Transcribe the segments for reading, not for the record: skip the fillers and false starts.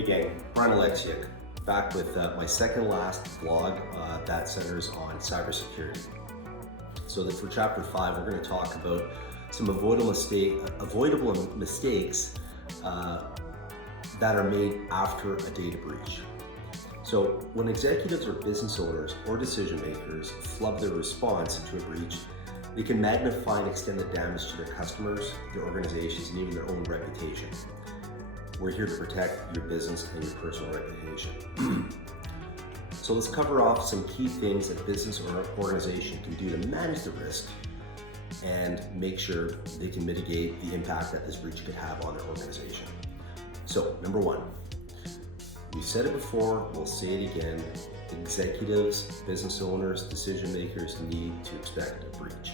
Hey gang, Brian Alexiak, back with my second last vlog that centers on cybersecurity. So for chapter 5, we're going to talk about some avoidable mistakes that are made after a data breach. So when executives or business owners or decision makers flub their response to a breach, they can magnify and extend the damage to their customers, their organizations, and even their own reputation. We're here to protect your business and your personal reputation. So let's cover off some key things that business or organization can do to manage the risk and make sure they can mitigate the impact that this breach could have on their organization. So number 1, we said it before, we'll say it again, executives, business owners, decision makers need to expect a breach.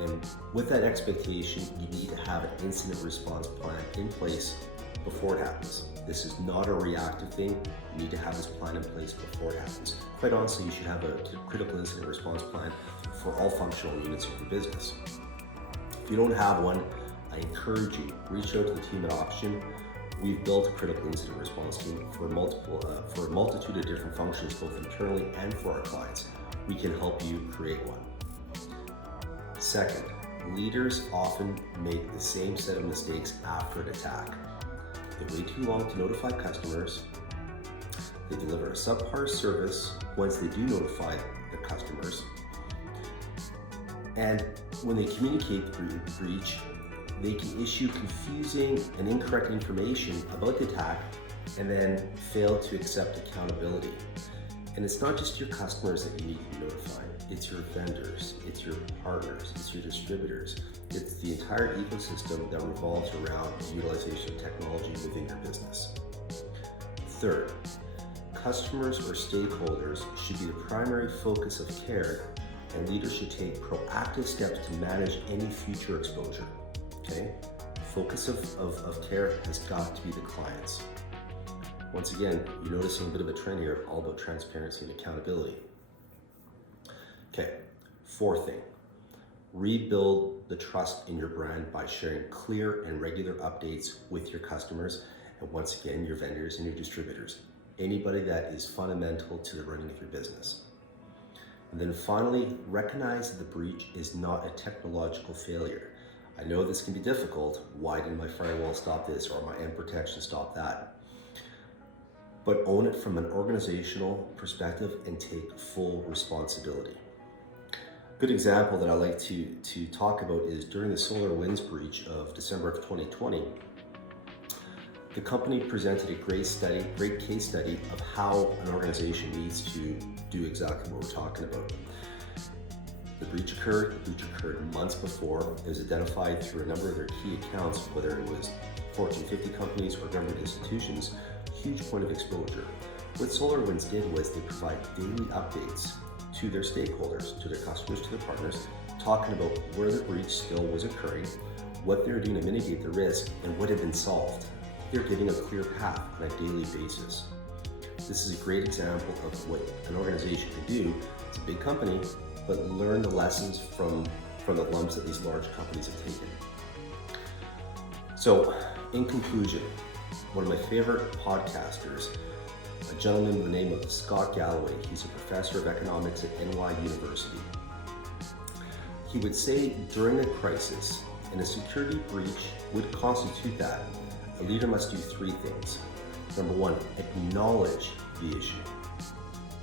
And with that expectation, you need to have an incident response plan in place before it happens. This is not a reactive thing. You need to have this plan in place before it happens. Quite honestly, you should have a critical incident response plan for all functional units of your business. If you don't have one, I encourage you, reach out to the team at Oxygen. We've built a critical incident response team for a multitude of different functions, both internally and for our clients. We can help you create one. Second, leaders often make the same set of mistakes after an attack. They wait too long to notify customers. They deliver a subpar service once they do notify the customers. And when they communicate the breach, they can issue confusing and incorrect information about the attack and then fail to accept accountability. And it's not just your customers that you need to notify. It's your vendors, it's your partners, it's your distributors. It's the entire ecosystem that revolves around the utilization of technology within your business. Third, customers or stakeholders should be the primary focus of care, and leaders should take proactive steps to manage any future exposure. Okay? Focus of care has got to be the clients. Once again, you're noticing a bit of a trend here, all about transparency and accountability. Okay, fourth thing, rebuild the trust in your brand by sharing clear and regular updates with your customers, and once again, your vendors and your distributors, anybody that is fundamental to the running of your business. And then finally, recognize that the breach is not a technological failure. I know this can be difficult. Why didn't my firewall stop this, or my end protection stop that? But own it from an organizational perspective and take full responsibility. A good example that I like to talk about is during the SolarWinds breach of December of 2020, the company presented a great case study of how an organization needs to do exactly what we're talking about. The breach occurred months before. It was identified through a number of their key accounts, whether it was Fortune 50 companies or government institutions, huge point of exposure. What SolarWinds did was they provide daily updates to their stakeholders, to their customers, to their partners, talking about where the breach still was occurring, what they're doing to mitigate the risk, and what had been solved. They're giving a clear path on a daily basis. This is a great example of what an organization can do. It's a big company, but learn the lessons from the lumps that these large companies have taken. So, in conclusion, one of my favorite podcasters, a gentleman by the name of Scott Galloway, he's a professor of economics at NY University. He would say during a crisis, and a security breach would constitute that, a leader must do 3 things. Number 1, acknowledge the issue.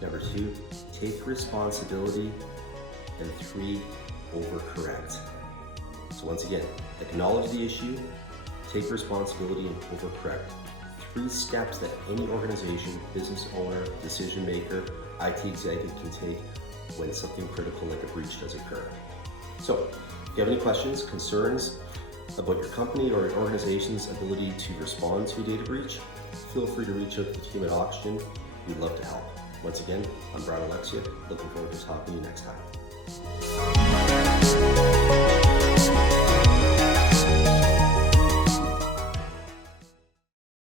Number 2, take responsibility. And 3, overcorrect. So once again, acknowledge the issue, take responsibility, and overcorrect. 3 steps that any organization, business owner, decision maker, IT executive can take when something critical like a breach does occur. So if you have any questions, concerns about your company or your organization's ability to respond to a data breach, feel free to reach out to the team at Oxygen. We'd love to help. Once again, I'm Brian Alexiak. Looking forward to talking to you next time.